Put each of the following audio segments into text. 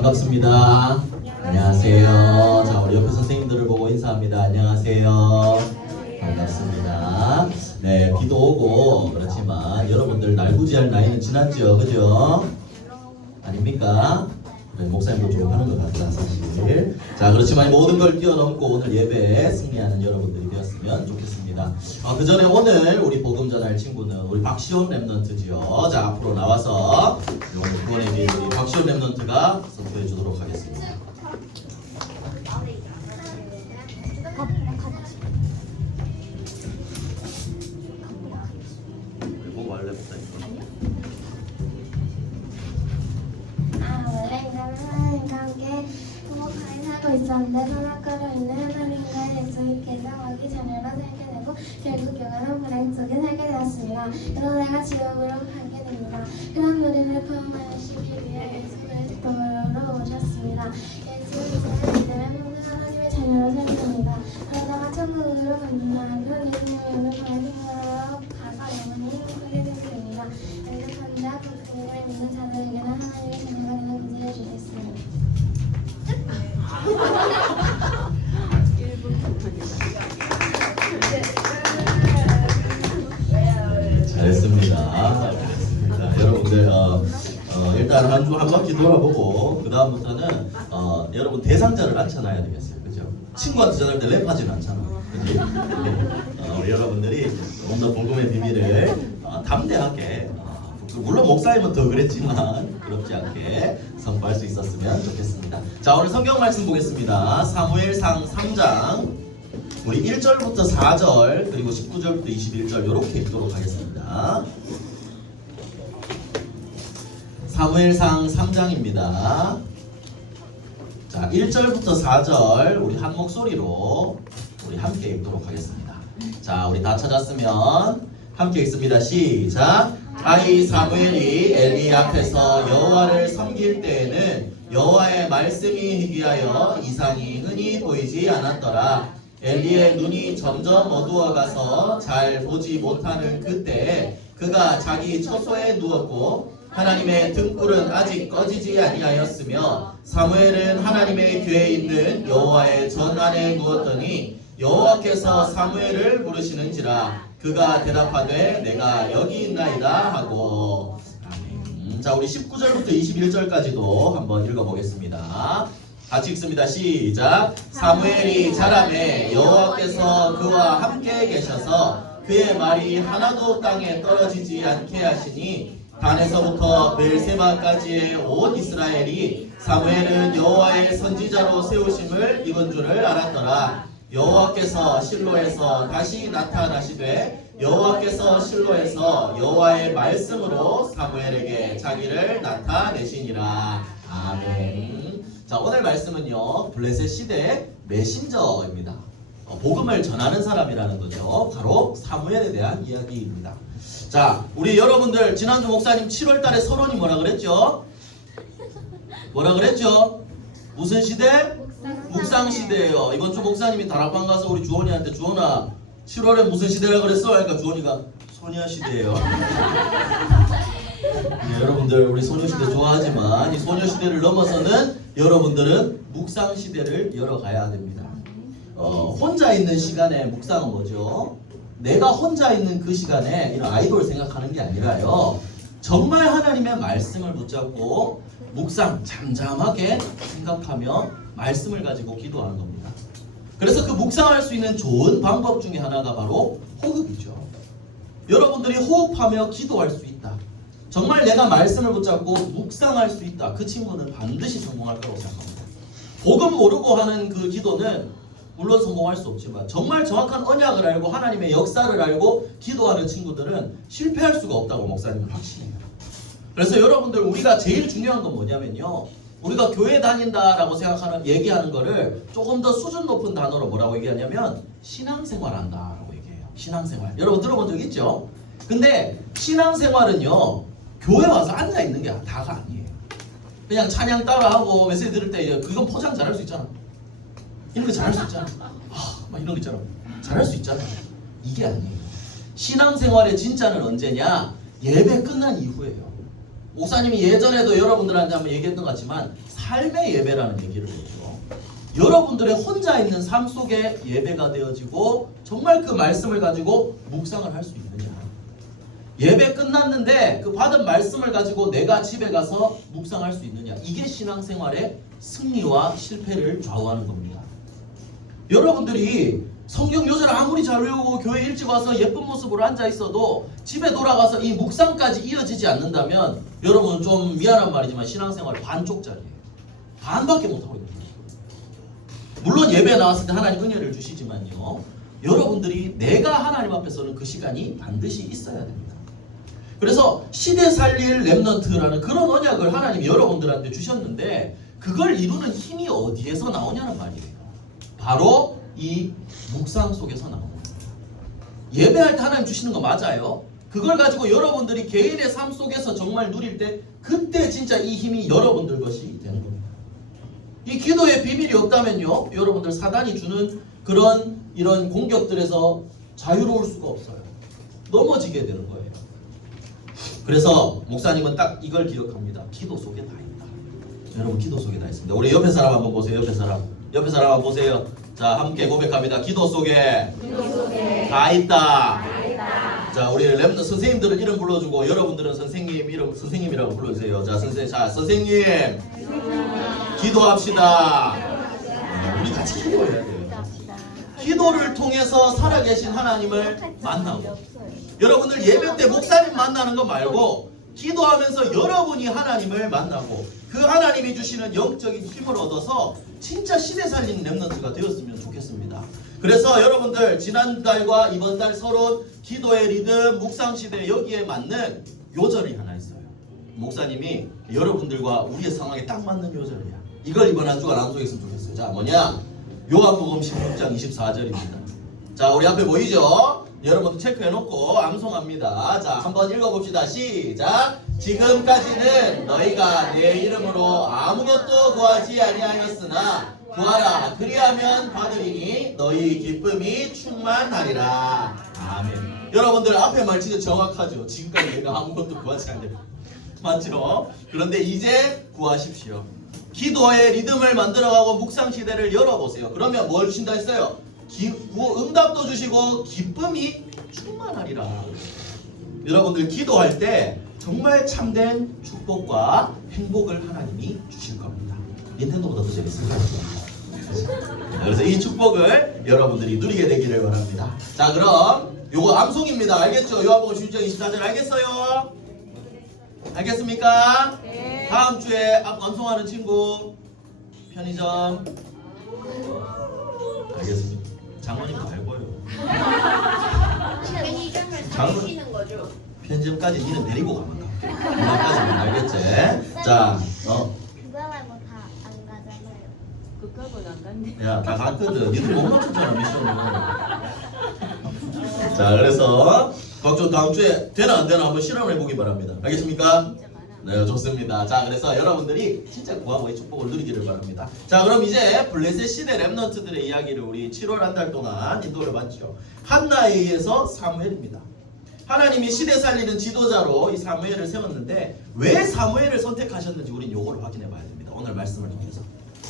반갑습니다. 안녕하세요. 자, 우리 옆에 선생님들을 보고 인사합니다. 안녕하세요. 반갑습니다. 네, 비도 오고 그렇지만 여러분들 날구지할 나이는 지났죠, 그죠? 아닙니까? 네, 목사님도 좀 하는 것 같다 사실. 자, 그렇지만 모든 걸 뛰어넘고 오늘 예배에 승리하는 여러분들이 되었으면 좋겠습니다. 그 전에 오늘 우리 복음 전할 친구는 우리 박시온 랩넌트지요. 자, 앞으로 나와서 오늘 구원의 길 우리 박시온 랩넌트가 선포해 주도록 하겠습니다. 그리고 원래 목사님. 원래 인간은 하나님과 함께 행복하게 살고 있었는데 선악과로 인해 하나님과의 약속이 깨져가기 자녀로 살게 되고 결국 영원한 불행 속에 살게 되었습니다. 그러다가 지옥으로 가게 됩니다. 그런 우리를 구원하시기 위해 예수 그리스도로 오셨습니다. 예수 그리스도를 믿으면 모든 하나님의 자녀로 살게 됩니다. 그러다가 천국으로 갑니다. 그런 예수님을 바라기로 가서 영원히 행복하게 되게 됩니다. 연습한 자, 그 그림을 믿는 자들에게는 하나님의 자녀가 되는 기회를 주셨습니다. 잘했습니다. 여러분들 일단 한 주 한 바퀴 돌아보고 그 다음부터는 여러분 대상자를 앉혀놔야 되겠어요, 그죠? 친구한테 전할 때 랩하지는 않잖아, 그지? 우리 여러분들이 좀 더 복음의 비밀을 담대하게 물론 목사님은 더 그랬지만 그렇지 않게 선포할 수 있었으면 좋겠습니다. 자, 오늘 성경 말씀 보겠습니다. 사무엘상 3장 우리 1절부터 4절 그리고 19절부터 21절 이렇게 읽도록 하겠습니다. 사무엘상 3장입니다. 자, 1절부터 4절 우리 한 목소리로 우리 함께 읽도록 하겠습니다. 자, 우리 다 찾았으면 함께 읽습니다. 시작. 아이 사무엘이 엘리 앞에서 여호와를 섬길 때에는 여호와의 말씀이 희귀하여 이상이 흔히 보이지 않았더라. 엘리의 눈이 점점 어두워가서 잘 보지 못하는 그때에 그가 자기 처소에 누웠고 하나님의 등불은 아직 꺼지지 아니하였으며 사무엘은 하나님의 궤에 있는 여호와의 전 안에 누웠더니 여호와께서 사무엘을 부르시는지라 그가 대답하되 내가 여기 있나이다 하고. 아멘. 자, 우리 19절부터 21절까지도 한번 읽어보겠습니다. 같이 읽습니다. 시작. 사무엘이 자라매 여호와께서 그와 함께 계셔서 그의 말이 하나도 땅에 떨어지지 않게 하시니 단에서부터 베엘세바까지의 온 이스라엘이 사무엘은 여호와의 선지자로 세우심을 입은 줄을 알았더라. 여호와께서 실로에서 다시 나타나시되 여호와께서 실로에서 여호와의 말씀으로 사무엘에게 자기를 나타내시니라. 아멘. 자, 오늘 말씀은요 블레셋 시대 메신저입니다. 복음을 전하는 사람이라는 거죠. 바로 사무엘에 대한 이야기입니다. 자, 우리 여러분들 지난주 목사님 7월달에 서론이 뭐라 그랬죠? 뭐라 그랬죠? 무슨 시대? 묵상 시대예요. 이번 주 목사님이 다락방 가서 우리 주원이한테 주원아 7월에 무슨 시대라 그랬어? 그러니까 주원이가 소녀 시대예요. 네, 여러분들 우리 소녀 시대 좋아하지만 이 소녀 시대를 넘어서는 여러분들은 묵상 시대를 열어가야 됩니다. 혼자 있는 시간에 묵상은 뭐죠? 내가 혼자 있는 그 시간에 이런 아이돌 생각하는 게 아니라요. 정말 하나님의 말씀을 붙잡고 묵상, 잠잠하게 생각하며 말씀을 가지고 기도하는 겁니다. 그래서 그 묵상할 수 있는 좋은 방법 중에 하나가 바로 호흡이죠. 여러분들이 호흡하며 기도할 수 있다. 정말 내가 말씀을 붙잡고 묵상할 수 있다. 그 친구는 반드시 성공할 거라고 생각합니다. 복음 모르고 하는 그 기도는 물론 성공할 수 없지만 정말 정확한 언약을 알고 하나님의 역사를 알고 기도하는 친구들은 실패할 수가 없다고 목사님은 확신해요. 그래서 여러분들 우리가 제일 중요한 건 뭐냐면요. 우리가 교회 다닌다라고 생각하는 얘기하는 거를 조금 더 수준 높은 단어로 뭐라고 얘기하냐면 신앙생활 한다라고 얘기해요. 신앙생활. 여러분 들어본 적 있죠? 근데 신앙생활은요. 교회 와서 앉아 있는 게 다가 아니에요. 그냥 찬양 따라하고 메시지 들을 때 그건 포장 잘할 수 있잖아. 이런 거 잘할 수 있잖아. 막 이런 거 있잖아. 잘할 수 있잖아. 이게 아니에요. 신앙생활의 진짜는 언제냐? 예배 끝난 이후예요. 목사님이 예전에도 여러분들한테 한번 얘기했던 것 같지만 삶의 예배라는 얘기를 했죠. 여러분들의 혼자 있는 삶 속에 예배가 되어지고 정말 그 말씀을 가지고 묵상을 할 수 있느냐. 예배 끝났는데 그 받은 말씀을 가지고 내가 집에 가서 묵상할 수 있느냐. 이게 신앙생활의 승리와 실패를 좌우하는 겁니다. 여러분들이 성경 요새를 아무리 잘 외우고 교회 일찍 와서 예쁜 모습으로 앉아 있어도 집에 돌아가서 이 묵상까지 이어지지 않는다면 여러분은 좀 미안한 말이지만 신앙생활 반쪽짜리예요. 반밖에 못하고 있는 거예요. 물론 예배에 나왔을 때 하나님 은혜를 주시지만요. 여러분들이 내가 하나님 앞에서는 그 시간이 반드시 있어야 됩니다. 그래서 시대 살릴 렘넌트라는 그런 언약을 하나님이 여러분들한테 주셨는데 그걸 이루는 힘이 어디에서 나오냐는 말이에요. 바로 이 묵상 속에서 나오는 거예요. 예배할 때 하나님 주시는 거 맞아요. 그걸 가지고 여러분들이 개인의 삶 속에서 정말 누릴 때 그때 진짜 이 힘이 여러분들 것이 되는 겁니다. 이 기도의 비밀이 없다면요, 여러분들 사단이 주는 그런 이런 공격들에서 자유로울 수가 없어요. 넘어지게 되는 거예요. 그래서 목사님은 딱 이걸 기억합니다. 기도 속에 다 있다. 여러분 기도 속에 다 있습니다. 우리 옆에 사람 한번 보세요. 옆에 사람 한번 보세요. 자, 함께 고백합니다. 기도 속에 다 있다. 자, 우리 렘넌트 선생님들은 이름 불러주고 여러분들은 선생님 이름 선생님이라고 불러주세요. 자, 선생님 기도합시다. 우리 같이 기도해야 돼요. 기도를 통해서 살아계신 하나님을 만나고, 여러분들 예배 때 목사님 만나는 거 말고 기도하면서 여러분이 하나님을 만나고 그 하나님이 주시는 영적인 힘을 얻어서 진짜 시대 살리는 렘넌트가 되었으면 좋겠습니다. 그래서 여러분들 지난달과 이번 달 서론 기도의 리듬 묵상 시대 여기에 맞는 요절이 하나 있어요. 목사님이 여러분들과 우리의 상황에 딱 맞는 요절이야. 이걸 이번 한 주간 암송했으면 좋겠어요. 자, 뭐냐? 요한복음 16장 24절입니다. 자, 우리 앞에 보이죠? 여러분도 체크해놓고 암송합니다. 자, 한번 읽어봅시다. 시작! 지금까지는 너희가 내 이름으로 아무것도 구하지 아니하였으나 구하라 그리하면 받으리니 너희 기쁨이 충만하리라. 아멘. 여러분들 앞에 말 진짜 정확하죠? 지금까지 내가 아무것도 구하지 않냐. 맞죠? 그런데 이제 구하십시오. 기도의 리듬을 만들어가고 묵상 시대를 열어보세요. 그러면 뭘 주신다 했어요? 응답도 주시고 기쁨이 충만하리라. 여러분들 기도할 때 정말 참된 축복과 행복을 하나님이 주실 겁니다. 닌텐도보다 더 재밌을 거예요. 그래서 이 축복을 여러분들이 누리게 되기를 바랍니다. 자, 그럼 요거 암송입니다. 알겠죠? 요한복음 16장 24절 알겠어요? 알겠습니까? 네. 다음 주에 암송하는 친구 편의점 알겠습니다. 장모님 말고요. 편의점을 사시는 거죠? 편의점까지 니는 데리고 가면 가. 그날까지는 알겠지? 자, 그거 말고 다 안 가잖아요. 그거는 안 간대. 야, 다 갔거든. 니들 못 맞췄잖아, 미션을. 자, 그래서 걱정 다음 주에 되나 안 되나 한번 실험을 해보기 바랍니다. 알겠습니까? 네, 좋습니다. 자, 그래서 여러분들이 진짜 구하고의 축복을 누리기를 바랍니다. 자, 그럼 이제 블레셋 시대 렘넌트들의 이야기를 우리 7월 한 달 동안 인도를 봤죠. 한나에 의해서 사무엘입니다. 하나님이 시대 살리는 지도자로 이 사무엘을 세웠는데 왜 사무엘을 선택하셨는지 우린 요거를 확인해 봐야 됩니다. 오늘 말씀을 통해서.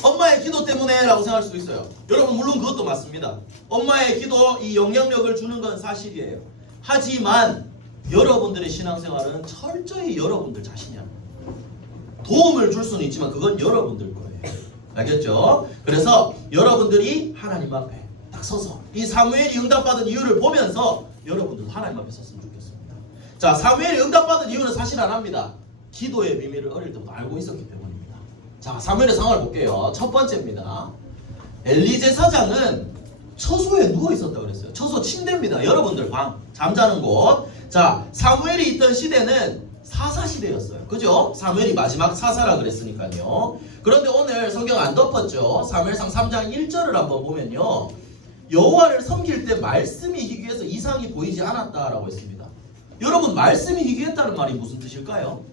엄마의 기도 때문에 라고 생각할 수도 있어요. 여러분 물론 그것도 맞습니다. 엄마의 기도 이 영향력을 주는 건 사실이에요. 하지만 여러분들의 신앙생활은 철저히 여러분들 자신이야. 도움을 줄 수는 있지만 그건 여러분들 거예요. 알겠죠? 그래서 여러분들이 하나님 앞에 딱 서서 이 사무엘이 응답받은 이유를 보면서 여러분들 하나님 앞에 섰으면 좋겠습니다. 자, 사무엘이 응답받은 이유는 사실 안 합니다. 기도의 비밀을 어릴 때부터 알고 있었기 때문입니다. 자, 사무엘의 상황을 볼게요. 첫 번째입니다. 엘리 제사장은 처소에 누워 있었다고 그랬어요. 처소 침대입니다. 여러분들 방 잠자는 곳. 자, 사무엘이 있던 시대는 사사 시대였어요. 그죠? 사무엘이 마지막 사사라 그랬으니까요. 그런데 오늘 성경 안 덮었죠. 사무엘상 3장 1절을 한번 보면요. 여호와를 섬길 때 말씀이 희귀해서 이상이 보이지 않았다라고 했습니다. 여러분 말씀이 희귀했다는 말이 무슨 뜻일까요?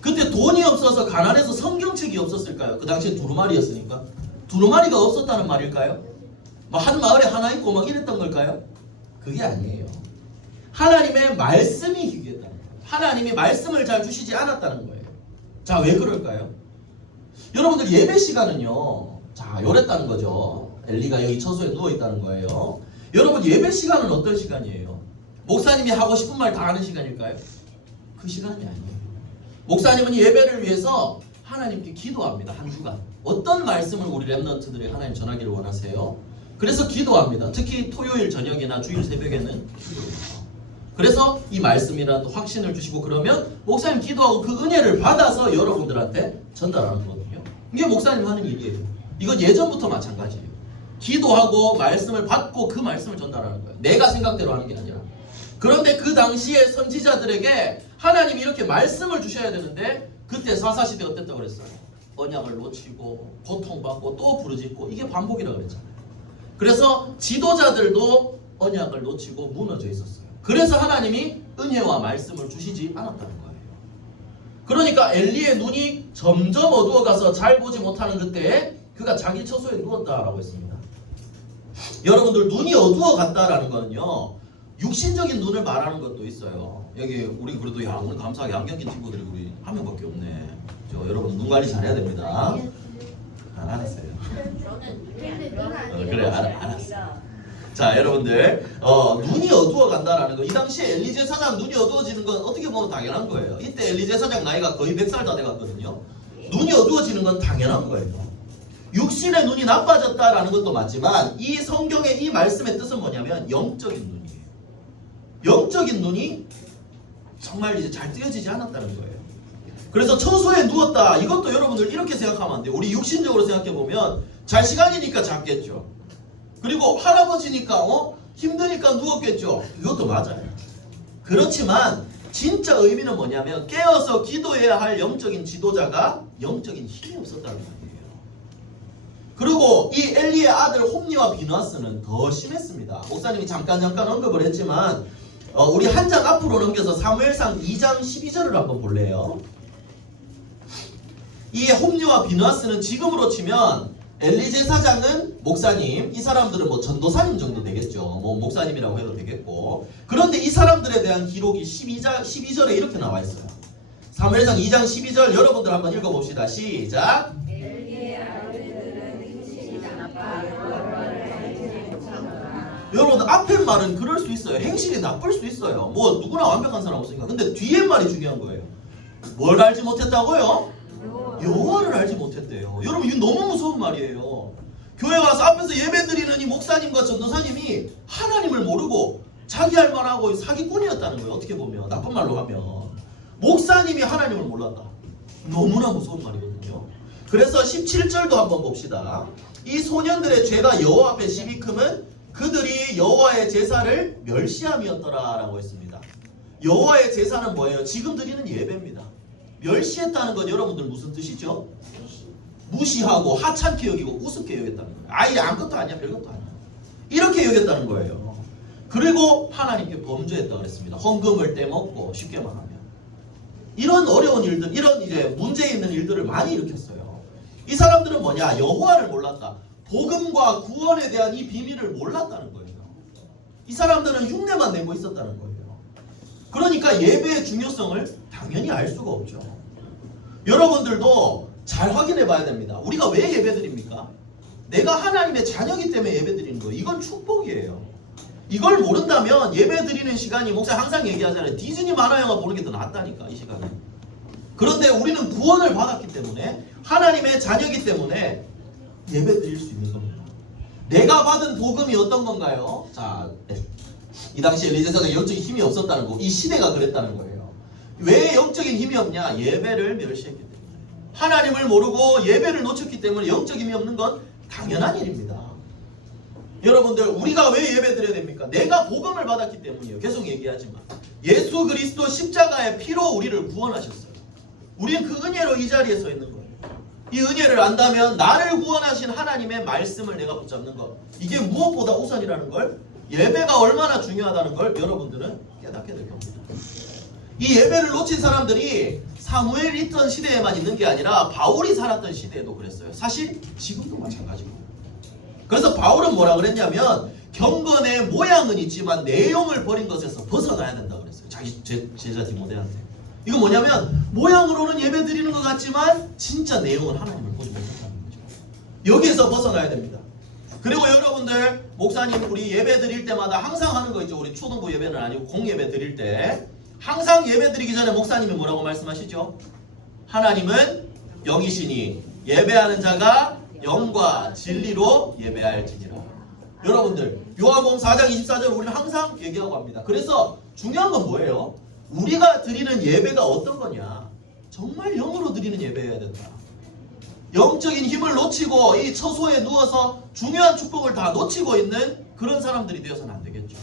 그때 돈이 없어서 가난해서 성경책이 없었을까요? 그 당시에 두루마리였으니까. 두루마리가 없었다는 말일까요? 한 마을에 하나 있고 막 이랬던 걸까요? 그게 아니에요. 하나님의 말씀이 희귀했다는 거예요. 하나님이 말씀을 잘 주시지 않았다는 거예요. 자, 왜 그럴까요? 여러분들 예배 시간은요, 자, 요랬다는 거죠. 엘리가 여기 처소에 누워있다는 거예요. 여러분 예배 시간은 어떤 시간이에요? 목사님이 하고 싶은 말 다 하는 시간일까요? 그 시간이 아니에요. 목사님은 예배를 위해서 하나님께 기도합니다. 한 주간. 어떤 말씀을 우리 렘넌트들에게 하나님 전하기를 원하세요? 그래서 기도합니다. 특히 토요일 저녁이나 주일 새벽에는 기도해요. 그래서 이 말씀이라도 확신을 주시고 그러면 목사님 기도하고 그 은혜를 받아서 여러분들한테 전달하는 거거든요. 이게 목사님 하는 일이에요. 이건 예전부터 마찬가지예요. 기도하고 말씀을 받고 그 말씀을 전달하는 거예요. 내가 생각대로 하는 게 아니라. 그런데 그 당시에 선지자들에게 하나님이 이렇게 말씀을 주셔야 되는데 그때 사사시대 어땠다고 그랬어요? 언약을 놓치고 고통받고 또 부르짖고 이게 반복이라고 그랬잖아요. 그래서 지도자들도 언약을 놓치고 무너져 있었어요. 그래서 하나님이 은혜와 말씀을 주시지 않았다는 거예요. 그러니까 엘리의 눈이 점점 어두워가서 잘 보지 못하는 그때에 그가 자기 처소에 누웠다라고 했습니다. 여러분들 눈이 어두워갔다라는 거는요, 육신적인 눈을 말하는 것도 있어요. 여기 우리 그래도 오늘 감사하게 안경 낀 친구들이 우리 한 명밖에 없네. 여러분 눈 관리 잘해야 됩니다. 알았어요. 저는 눈이 안 들어가요. 그래, 알았어. 자, 여러분들 눈이 어두워 간다라는 거. 이 당시에 엘리 제사장 눈이 어두워지는 건 어떻게 보면 당연한 거예요. 이때 엘리 제사장 나이가 거의 100살 다 돼갔거든요. 눈이 어두워지는 건 당연한 거예요. 육신의 눈이 나빠졌다라는 것도 맞지만 이 성경의 이 말씀의 뜻은 뭐냐면 영적인 눈이에요. 영적인 눈이 정말 이제 잘 뜨여지지 않았다는 거예요. 그래서 처소에 누웠다. 이것도 여러분들 이렇게 생각하면 안 돼요. 우리 육신적으로 생각해 보면 잘 시간이니까 잤겠죠. 그리고 할아버지니까 힘드니까 누웠겠죠. 이것도 맞아요. 그렇지만 진짜 의미는 뭐냐면 깨어서 기도해야 할 영적인 지도자가 영적인 힘이 없었다는 거예요. 그리고 이 엘리의 아들 홈니와 비누아스는 더 심했습니다. 목사님이 잠깐 언급을 했지만 우리 한 장 앞으로 넘겨서 사무엘상 2장 12절을 한번 볼래요. 이 홈니와 비누아스는 지금으로 치면 엘리 제사장은 목사님, 이 사람들은 뭐 전도사님 정도 되겠죠. 뭐 목사님이라고 해도 되겠고. 그런데 이 사람들에 대한 기록이 12절에 이렇게 나와 있어요. 사무엘상 2장 12절 여러분들 한번 읽어봅시다. 시작. 여러분 앞에 말은 그럴 수 있어요. 행실이 나쁠 수 있어요. 뭐 누구나 완벽한 사람 없으니까. 근데 뒤에 말이 중요한 거예요. 뭘 알지 못했다고요? 여호와를 알지 못했대요. 여러분 이거 너무 무서운 말이에요. 교회 와서 앞에서 예배 드리는 이 목사님과 전도사님이 하나님을 모르고 자기 할 만하고 사기꾼이었다는 거예요. 어떻게 보면 나쁜 말로 하면 목사님이 하나님을 몰랐다. 너무나 무서운 말이거든요. 그래서 17절도 한번 봅시다. 이 소년들의 죄가 여호와 앞에 심히 크면 그들이 여호와의 제사를 멸시함이었더라 라고 했습니다. 여호와의 제사는 뭐예요? 지금 드리는 예배입니다. 멸시했다는 건 여러분들 무슨 뜻이죠? 무시하고 하찮게 여기고 우습게 여겼다는 거예요. 아예 아무것도 아니야, 별것도 아니야. 이렇게 여겼다는 거예요. 그리고 하나님께 범죄했다고 그랬습니다. 헌금을 떼먹고 쉽게 말하면 이런 어려운 일들, 이런 이제 문제 있는 일들을 많이 일으켰어요. 이 사람들은 뭐냐? 여호와를 몰랐다. 복음과 구원에 대한 이 비밀을 몰랐다는 거예요. 이 사람들은 흉내만 내고 있었다는 거예요. 그러니까 예배의 중요성을 당연히 알 수가 없죠. 여러분들도 잘 확인해 봐야 됩니다. 우리가 왜 예배 드립니까? 내가 하나님의 자녀이기 때문에 예배 드리는 거예요. 이건 축복이에요. 이걸 모른다면 예배 드리는 시간이 목사 항상 얘기하잖아요. 디즈니 만화 영화 보는 게 더 낫다니까 이 시간에. 그런데 우리는 구원을 받았기 때문에 하나님의 자녀이기 때문에 예배 드릴 수 있는 겁니다. 내가 받은 복음이 어떤 건가요? 자, 이 당시 엘리 제사장에 영적인 힘이 없었다는 거, 이 시대가 그랬다는 거예요. 왜 영적인 힘이 없냐? 예배를 멸시했기 때문에. 하나님을 모르고 예배를 놓쳤기 때문에 영적인 힘이 없는 건 당연한 일입니다. 여러분들 우리가 왜 예배 드려야 됩니까? 내가 복음을 받았기 때문이에요. 계속 얘기하지만 예수 그리스도 십자가의 피로 우리를 구원하셨어요. 우리는 그 은혜로 이 자리에 서 있는 거예요. 이 은혜를 안다면 나를 구원하신 하나님의 말씀을 내가 붙잡는 것, 이게 무엇보다 우선이라는 걸, 예배가 얼마나 중요하다는 걸 여러분들은 깨닫게 될 겁니다. 이 예배를 놓친 사람들이 사무엘이 있던 시대에만 있는 게 아니라 바울이 살았던 시대에도 그랬어요. 사실 지금도 마찬가지고. 그래서 바울은 뭐라 그랬냐면 경건의 모양은 있지만 내용을 버린 것에서 벗어나야 된다고 그랬어요. 자기 제자 디모데한테. 이건 뭐냐면 모양으로는 예배 드리는 것 같지만 진짜 내용은 하나님을 보지 못한다는 거죠. 여기에서 벗어나야 됩니다. 그리고 여러분들 목사님 우리 예배 드릴 때마다 항상 하는 거 있죠. 우리 초등부 예배는 아니고 공예배 드릴 때 항상 예배 드리기 전에 목사님이 뭐라고 말씀하시죠? 하나님은 영이시니 예배하는 자가 영과 진리로 예배할지니라. 여러분들 요한복음 4장 24절 우리는 항상 얘기하고 합니다. 그래서 중요한 건 뭐예요? 우리가 드리는 예배가 어떤 거냐? 정말 영으로 드리는 예배여야 된다. 영적인 힘을 놓치고 이 처소에 누워서 중요한 축복을 다 놓치고 있는 그런 사람들이 되어서는 안 되겠죠.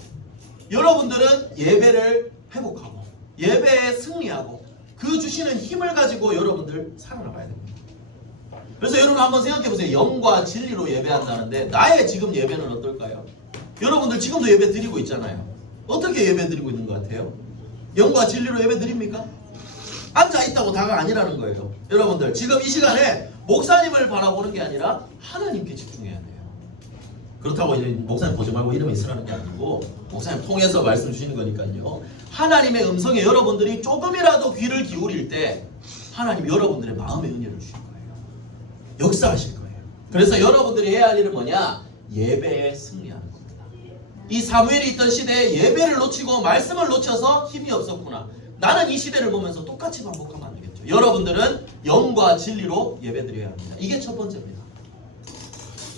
여러분들은 예배를 회복하고 예배에 승리하고 그 주시는 힘을 가지고 여러분들 살아나가야 됩니다. 그래서 여러분 한번 생각해 보세요. 영과 진리로 예배한다는데 나의 지금 예배는 어떨까요? 여러분들 지금도 예배 드리고 있잖아요. 어떻게 예배 드리고 있는 것 같아요? 영과 진리로 예배 드립니까? 앉아있다고 다가 아니라는 거예요. 여러분들 지금 이 시간에 목사님을 바라보는 게 아니라 하나님께 집중해야 돼요. 그렇다고 이제 목사님 보지 말고 이러면 있으라는 게 아니고 목사님 통해서 말씀 주시는 거니까요. 하나님의 음성에 여러분들이 조금이라도 귀를 기울일 때 하나님 여러분들의 마음의 은혜를 주실 거예요. 역사하실 거예요. 그래서 여러분들이 해야 할 일은 뭐냐? 예배에 승리하는 겁니다. 이 사무엘이 있던 시대에 예배를 놓치고 말씀을 놓쳐서 힘이 없었구나. 나는 이 시대를 보면서 똑같이 반복하면 안 되겠죠. 여러분들은 영과 진리로 예배드려야 합니다. 이게 첫 번째입니다.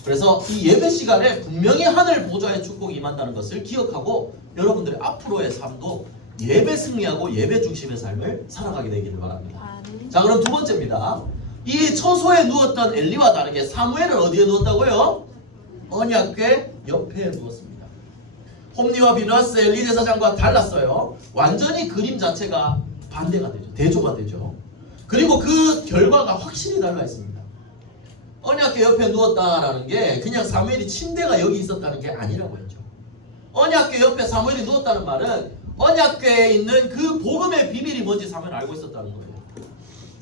그래서 이 예배 시간에 분명히 하늘 보좌의 축복이 임한다는 것을 기억하고 여러분들의 앞으로의 삶도 예배 승리하고 예배 중심의 삶을 살아가게 되기를 바랍니다. 자, 그럼 두 번째입니다. 이 처소에 누웠던 엘리와 다르게 사무엘은 어디에 누웠다고요? 언약궤 옆에 누웠습니다. 홈리와 비느하스 엘리 제사장과 달랐어요. 완전히 그림 자체가 반대가 되죠. 대조가 되죠. 그리고 그 결과가 확실히 달라 있습니다. 언약궤 옆에 누웠다라는 게 그냥 사무엘이 침대가 여기 있었다는 게 아니라고 했죠. 언약궤 옆에 사무엘이 누웠다는 말은 언약궤에 있는 그 복음의 비밀이 뭔지 사무엘이 알고 있었다는 거예요.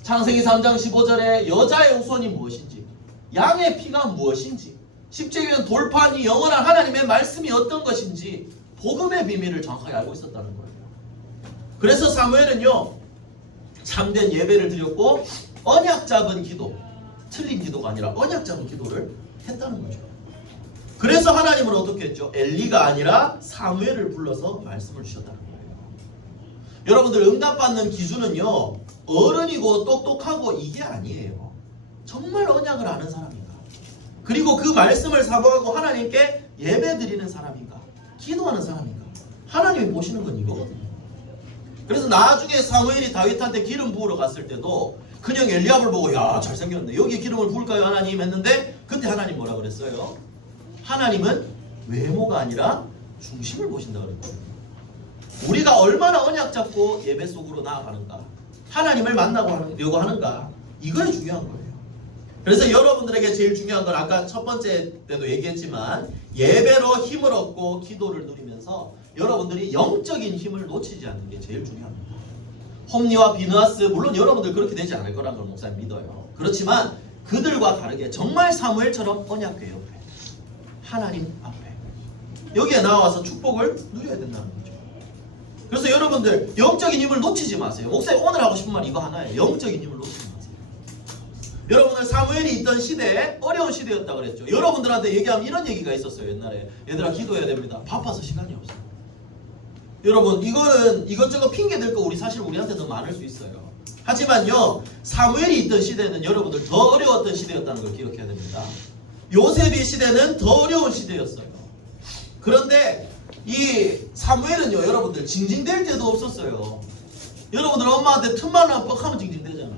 창세기 3장 15절에 여자의 후손이 무엇인지, 양의 피가 무엇인지, 십자가의 돌판이 영원한 하나님의 말씀이 어떤 것인지 복음의 비밀을 정확하게 알고 있었다는 거예요. 그래서 사무엘은요 참된 예배를 드렸고 언약 잡은 기도, 틀린 기도가 아니라 언약 잡은 기도를 했다는 거죠. 그래서 하나님은 어떻게 했죠? 엘리가 아니라 사무엘을 불러서 말씀을 주셨다는 거예요. 여러분들 응답받는 기준은요 어른이고 똑똑하고 이게 아니에요. 정말 언약을 아는 사람인가, 그리고 그 말씀을 사모하고 하나님께 예배드리는 사람인가, 기도하는 사람인가, 하나님이 보시는 건 이거거든요. 그래서 나중에 사무엘이 다윗한테 기름 부으러 갔을 때도 그냥 엘리압을 보고 야 잘생겼네, 여기 기름을 부을까요 하나님 했는데 그때 하나님 뭐라 그랬어요? 하나님은 외모가 아니라 중심을 보신다 그랬거든요. 우리가 얼마나 언약 잡고 예배 속으로 나아가는가, 하나님을 만나려고 하는가, 이거에 중요한 거예요. 그래서 여러분들에게 제일 중요한 건 아까 첫 번째 때도 얘기했지만 예배로 힘을 얻고 기도를 누리면서 여러분들이 영적인 힘을 놓치지 않는 게 제일 중요합니다. 홈리와 비느하스 물론 여러분들 그렇게 되지 않을 거라는 걸 목사님 믿어요. 그렇지만 그들과 다르게 정말 사무엘처럼 언약궤 옆에 하나님 앞에 여기에 나와서 축복을 누려야 된다는 거죠. 그래서 여러분들 영적인 힘을 놓치지 마세요. 목사님 오늘 하고 싶은 말 이거 하나예요. 영적인 힘을 놓치지 마세요. 여러분들 사무엘이 있던 시대에 어려운 시대였다 그랬죠. 여러분들한테 얘기하면 이런 얘기가 있었어요. 옛날에 얘들아 기도해야 됩니다. 바빠서 시간이 없어요. 여러분 이거는 이것저것 핑계 댈 거 우리 사실 우리한테 더 많을 수 있어요. 하지만요 사무엘이 있던 시대는 여러분들 더 어려웠던 시대였다는 걸 기억해야 됩니다. 요셉의 시대는 더 어려운 시대였어요. 그런데 이 사무엘은요 여러분들 징징댈 때도 없었어요. 여러분들 엄마한테 틈만 나면 뻑하면 징징대잖아.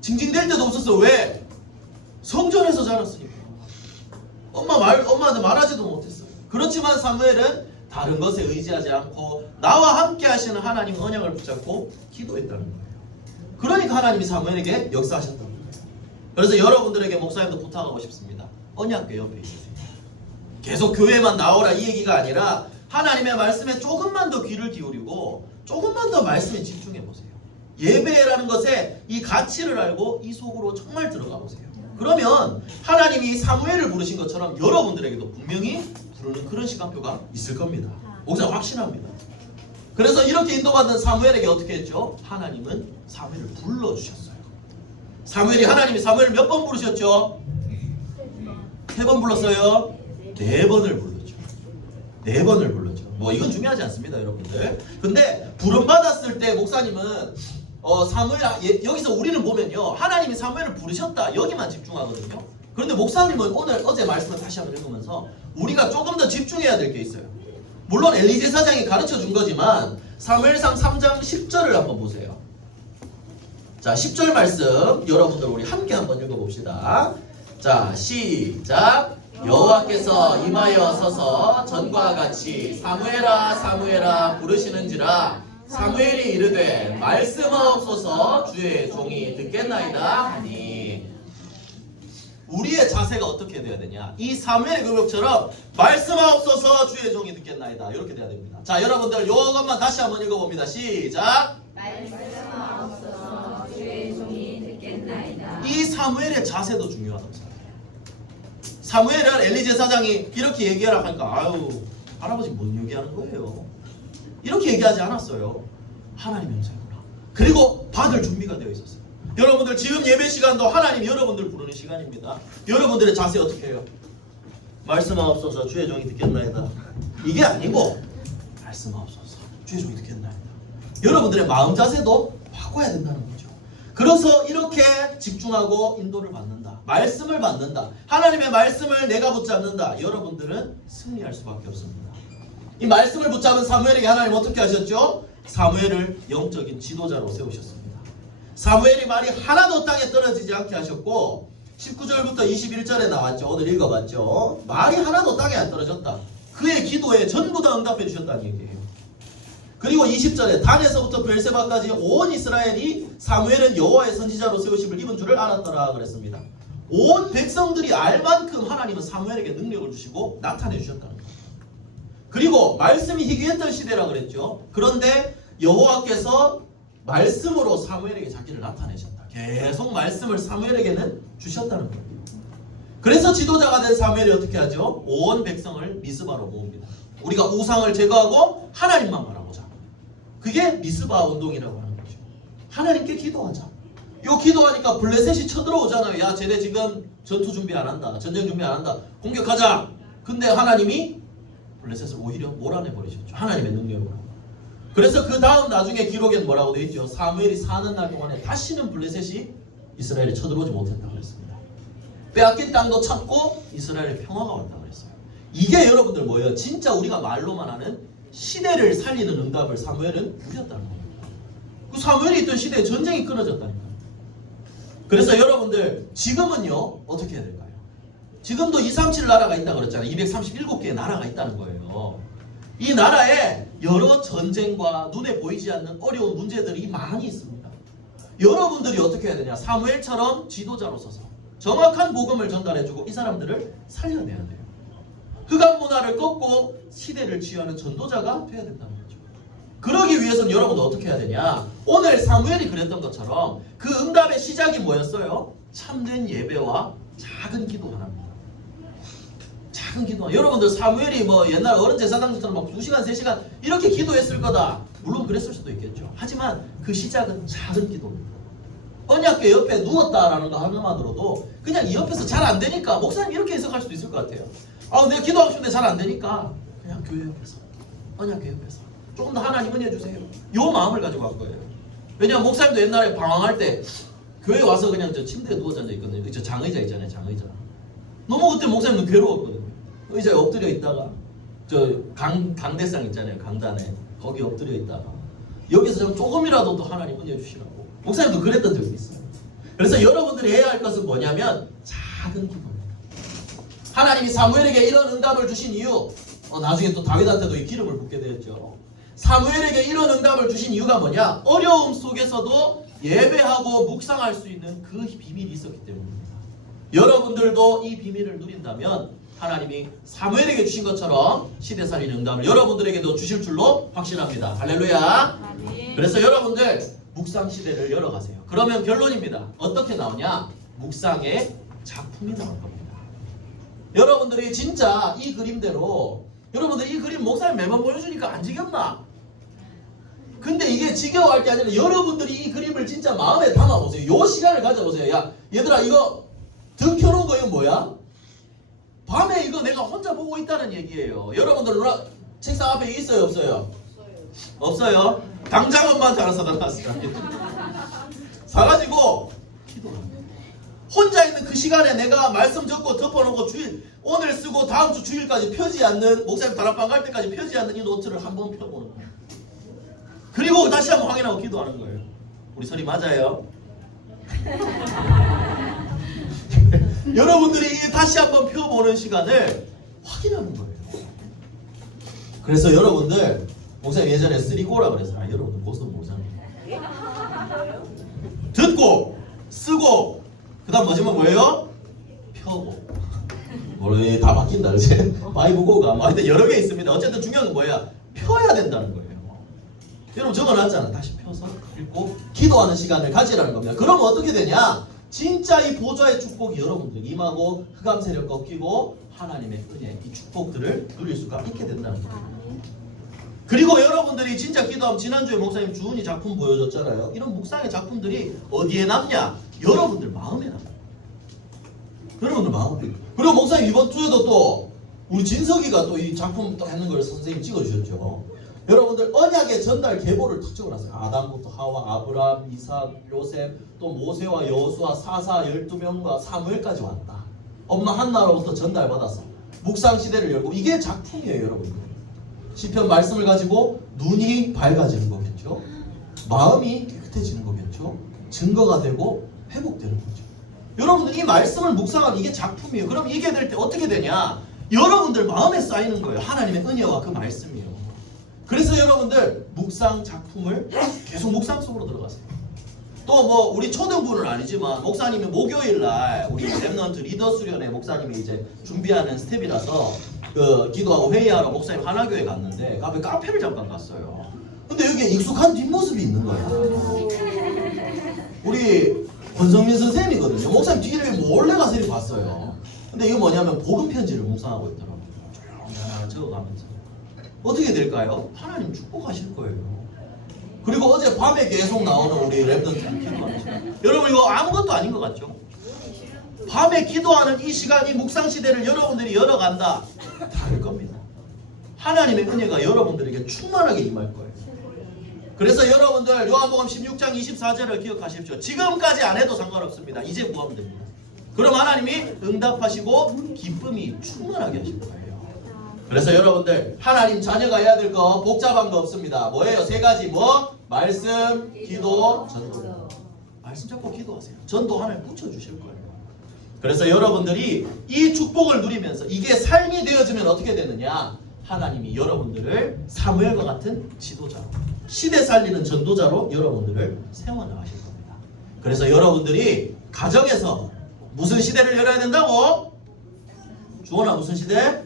징징댈 때도 없었어. 왜? 성전에서 자랐으니까. 엄마한테 말하지도 못했어요. 그렇지만 사무엘은 다른 것에 의지하지 않고 나와 함께 하시는 하나님 언약을 붙잡고 기도했다는 거예요. 그러니까 하나님이 사무엘에게 역사하셨다는 거예요. 그래서 여러분들에게 목사님도 부탁하고 싶습니다. 언약궤 옆에 있으세요. 계속 교회만 나오라 이 얘기가 아니라 하나님의 말씀에 조금만 더 귀를 기울이고 조금만 더 말씀에 집중해 보세요. 예배라는 것에 이 가치를 알고 이 속으로 정말 들어가 보세요. 그러면 하나님이 사무엘을 부르신 것처럼 여러분들에게도 분명히 부르는 그런 시간표가 있을 겁니다. 목사님 확신합니다. 그래서 이렇게 인도받는 사무엘에게 어떻게 했죠? 하나님은 사무엘을 불러주셨어요. 사무엘이 하나님이 사무엘을 몇 번 부르셨죠? 3번 불렀어요? 4번을 불렀죠. 4번을 불렀죠. 뭐 이건 중요하지 않습니다, 여러분들. 근데 부름 받았을 때 목사님은 사무엘 여기서 우리는 보면요, 하나님이 사무엘을 부르셨다 여기만 집중하거든요. 그런데 목사님은 어제 말씀을 다시 한번 읽으면서 우리가 조금 더 집중해야 될 게 있어요. 물론 엘리 제사장이 가르쳐 준 거지만 사무엘상 3장 10절을 한번 보세요. 자, 10절 말씀 여러분들 우리 함께 한번 읽어봅시다. 자, 시작. 여호와께서 임하여 서서 전과 같이 사무엘아 사무엘아 부르시는지라 사무엘이 이르되 말씀하옵소서 주의 종이 듣겠나이다 하니. 우리의 자세가 어떻게 돼야 되냐? 이 사무엘의 교육처럼 말씀하옵소서 주의 종이 듣겠나이다 이렇게 돼야 됩니다. 자, 여러분들 요것만 다시 한번 읽어봅니다. 시작. 말씀하옵소서 주의 종이 듣겠나이다. 이 사무엘의 자세도 중요하다고 생각해요. 사무엘은 엘리 제사장이 이렇게 얘기하라 하니까 아유 할아버지 뭔 얘기하는 거예요? 이렇게 얘기하지 않았어요. 하나님 음성이구나. 그리고 받을 준비가 되어 있었어요. 여러분들 지금 예배 시간도 하나님 여러분들 부르는 시간입니다. 여러분들의 자세 어떻게 해요? 말씀하옵소서 주의 종이 듣겠나이다. 이게 아니고 말씀하옵소서 주의 종이 듣겠나이다. 여러분들의 마음 자세도 바꿔야 된다는 거죠. 그래서 이렇게 집중하고 인도를 받는다. 말씀을 받는다. 하나님의 말씀을 내가 붙잡는다. 여러분들은 승리할 수밖에 없습니다. 이 말씀을 붙잡은 사무엘에게 하나님 어떻게 하셨죠? 사무엘을 영적인 지도자로 세우셨습니다. 사무엘이 말이 하나도 땅에 떨어지지 않게 하셨고 19절부터 21절에 나왔죠. 오늘 읽어봤죠. 말이 하나도 땅에 안 떨어졌다. 그의 기도에 전부 다 응답해 주셨다는 얘기예요. 그리고 20절에 단에서부터 베르세바까지 온 이스라엘이 사무엘은 여호와의 선지자로 세우심을 입은 줄을 알았더라 그랬습니다. 온 백성들이 알 만큼 하나님은 사무엘에게 능력을 주시고 나타내 주셨다는 거예요. 그리고 말씀이 희귀했던 시대라 그랬죠. 그런데 여호와께서 말씀으로 사무엘에게 자기를 나타내셨다. 계속 말씀을 사무엘에게는 주셨다는 거예요. 그래서 지도자가 된 사무엘이 어떻게 하죠? 온 백성을 미스바로 모읍니다. 우리가 우상을 제거하고 하나님만 바라보자. 그게 미스바 운동이라고 하는 거죠. 하나님께 기도하자. 요 기도하니까 블레셋이 쳐들어오잖아요. 야, 쟤네 지금 전투 준비 안 한다. 전쟁 준비 안 한다. 공격하자. 근데 하나님이 블레셋을 오히려 몰아내버리셨죠. 하나님의 능력으로. 그래서 그 다음 나중에 기록엔 뭐라고 되어 있죠? 사무엘이 사는 날 동안에 다시는 블레셋이 이스라엘에 쳐들어오지 못했다고 그랬습니다. 빼앗긴 땅도 찾고 이스라엘에 평화가 왔다고 그랬어요. 이게 여러분들 뭐예요? 진짜 우리가 말로만 하는 시대를 살리는 응답을 사무엘은 누렸다는 겁니다. 그 사무엘이 있던 시대에 전쟁이 끊어졌다니까요. 그래서 여러분들 지금은요 어떻게 해야 될까요? 지금도 237 나라가 있다고 그랬잖아요. 237개의 나라가 있다는 거예요. 이 나라에 여러 전쟁과 눈에 보이지 않는 어려운 문제들이 많이 있습니다. 여러분들이 어떻게 해야 되냐? 사무엘처럼 지도자로 서서 정확한 복음을 전달해주고 이 사람들을 살려내야 돼요. 흑암 문화를 꺾고 시대를 취하는 전도자가 돼야 된다는 거죠. 그러기 위해서는 여러분도 어떻게 해야 되냐? 오늘 사무엘이 그랬던 것처럼 그 응답의 시작이 뭐였어요? 참된 예배와 작은 기도 하나입니다. 작은 기도. 여러분들 사무엘이 뭐 옛날 어른 제사장들처럼 막 2시간 3시간 이렇게 기도했을 거다. 물론 그랬을 수도 있겠죠. 하지만 그 시작은 작은 기도입니다. 언약궤 옆에 누웠다라는 거 하나만으로도 그냥 이 옆에서 잘 안 되니까 목사님 이렇게 해석할 수도 있을 것 같아요. 내가 기도하고 싶은데 잘 안 되니까 그냥 교회 옆에서 언약궤 옆에서 조금 더 하나님 은혜 주세요. 요 마음을 가지고 간 거예요. 왜냐면 목사님도 옛날에 방황할 때 교회 와서 그냥 저 침대에 누워서 앉아 있거든요. 저 장의자 있잖아요. 장의자. 너무 그때 목사님은 괴로웠거든요. 의자에 엎드려 있다가 저 강대상 있잖아요. 강단에 거기 엎드려 있다가 여기서 좀 조금이라도 더 하나님 은혜 주시라고 목사님도 그랬던 적이 있어요. 그래서 여러분들이 해야 할 것은 뭐냐면 작은 기도입니다. 하나님이 사무엘에게 이런 응답을 주신 이유 나중에 또 다윗한테도 이 기름을 붓게 되었죠. 사무엘에게 이런 응답을 주신 이유가 뭐냐? 어려움 속에서도 예배하고 묵상할 수 있는 그 비밀이 있었기 때문입니다. 여러분들도 이 비밀을 누린다면 하나님이 사무엘에게 주신 것처럼 시대 살리는 응답을 여러분들에게도 주실 줄로 확신합니다. 할렐루야. 그래서 여러분들 묵상 시대를 열어가세요. 그러면 결론입니다. 어떻게 나오냐? 묵상의 작품이 나올 겁니다. 여러분들이 진짜 이 그림대로 여러분들 이 그림 목사님 매번 보여주니까 안 지겹나? 근데 이게 지겨워할 게 아니라 여러분들이 이 그림을 진짜 마음에 담아보세요. 요 시간을 가져보세요. 야 얘들아 이거 등 켜놓은 거 이거 뭐야? 밤에 이거 내가 혼자 보고 있다는 얘기예요. 여러분들 누나 책상 앞에 있어요 없어요? 없어요? 당장 엄마한테 알아서 달았어요. 사가지고 기도합니다. 혼자 있는 그 시간에 내가 말씀 적고 덮어놓고 주일 오늘 쓰고 다음 주 주일까지 펴지 않는 목사님 다락방 갈 때까지 펴지 않는 이 노트를 한번 펴보는 거예요. 그리고 다시 한번 확인하고 기도하는 거예요. 우리 설이 맞아요? 여러분들이 다시 한번 펴보는 시간을 확인하는 거예요. 그래서 여러분들 목사님 예전에 3고라 그래서 여러분들 고스톱 모르잖아요. 듣고 쓰고 그 다음 마지막 뭐예요? 펴고 물론 다 바뀐다 그치? 5고가 뭐 하여튼 여러 개 있습니다. 어쨌든 중요한 건 뭐야? 펴야 된다는 거예요. 여러분 적어놨잖아. 다시 펴서 읽고 기도하는 시간을 가지라는 겁니다. 그러면 어떻게 되냐? 진짜 이 보좌의 축복이 여러분들 임하고 흑암 세력 꺾이고 하나님의 은혜 이 축복들을 누릴 수가 있게 된다는 거예요. 그리고 여러분들이 진짜 기도하면 지난주에 목사님 주은이 작품 보여줬잖아요. 이런 묵상의 작품들이 어디에 남냐? 여러분들 마음에 남아요. 여러분들 마음에. 그리고 목사님 이번 주에도 또 우리 진석이가 또 이 작품 또 하는 걸 선생님 찍어주셨죠. 여러분들 언약의 전달 계보를 탁 적어놨어요. 아담부터 하와, 아브라함, 이삭, 요셉, 또 모세와 여호수아, 사사 12명과 사무엘까지 왔다. 엄마 한나로부터 전달받아서 묵상 시대를 열고 이게 작품이에요, 여러분들. 시편 말씀을 가지고 눈이 밝아지는 거겠죠. 마음이 깨끗해지는 거겠죠. 증거가 되고 회복되는 거죠. 여러분들 이 말씀을 묵상하면 이게 작품이에요. 그럼 이게 될 때 어떻게 되냐? 여러분들 마음에 쌓이는 거예요. 하나님의 은혜와 그 말씀이요. 그래서 여러분들 묵상 작품을 계속 묵상 속으로 들어가세요. 또 뭐 우리 초등부는 아니지만 목사님이 목요일날 우리 랩넌트 리더 수련회 목사님이 이제 준비하는 스텝이라서 그 기도하고 회의하러 목사님 하나교회 갔는데 앞에 카페를 잠깐 갔어요. 근데 여기에 익숙한 뒷모습이 있는 거야. 우리 권성민 선생님이거든요. 목사님 뒤를 몰래 가서 이렇게 봤어요. 근데 이거 뭐냐면 복음 편지를 묵상하고 있더라고요. 조용히 적어가면서. 어떻게 될까요? 하나님 축복하실 거예요. 그리고 어제 밤에 계속 나오는 우리 랩넌트 기도하는 시간. 여러분 이거 아무것도 아닌 것 같죠? 밤에 기도하는 이 시간이 묵상 시대를 여러분들이 열어간다. 다를 겁니다. 하나님의 은혜가 여러분들에게 충만하게 임할 거예요. 그래서 여러분들 요한복음 16장 24절을 기억하십시오. 지금까지 안 해도 상관없습니다. 이제 구하면 됩니다. 그럼 하나님이 응답하시고 기쁨이 충만하게 하실 거예요. 그래서 여러분들 하나님 자녀가 해야 될 거 복잡한 거 없습니다. 뭐예요? 세 가지 뭐? 말씀, 기도, 전도. 말씀 잡고 기도하세요. 전도 하나님 붙여주실 거예요. 그래서 여러분들이 이 축복을 누리면서 이게 삶이 되어지면 어떻게 되느냐? 하나님이 여러분들을 사무엘과 같은 지도자로 시대 살리는 전도자로 여러분들을 세워나가실 겁니다. 그래서 여러분들이 가정에서 무슨 시대를 열어야 된다고? 주원아 무슨 시대?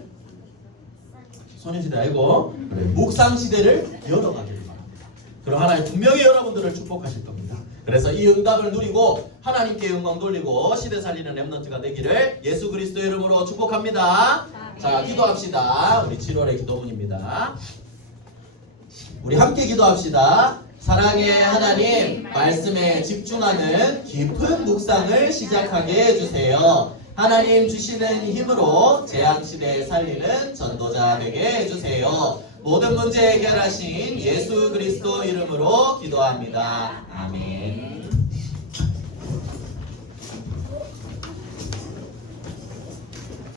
소년시대 아니고 그래, 묵상시대를 열어가기를 바랍니다. 그럼 하나님 분명히 여러분들을 축복하실 겁니다. 그래서 이 응답을 누리고 하나님께 영광 돌리고 시대 살리는 랩넌트가 되기를 예수 그리스도의 이름으로 축복합니다. 자 기도합시다. 우리 7월의 기도문입니다. 우리 함께 기도합시다. 사랑의 하나님 말씀에 집중하는 깊은 묵상을 시작하게 해주세요. 하나님 주시는 힘으로 재앙시대에 살리는 전도자 되게 해주세요. 모든 문제 해결하신 예수 그리스도 이름으로 기도합니다. 아멘.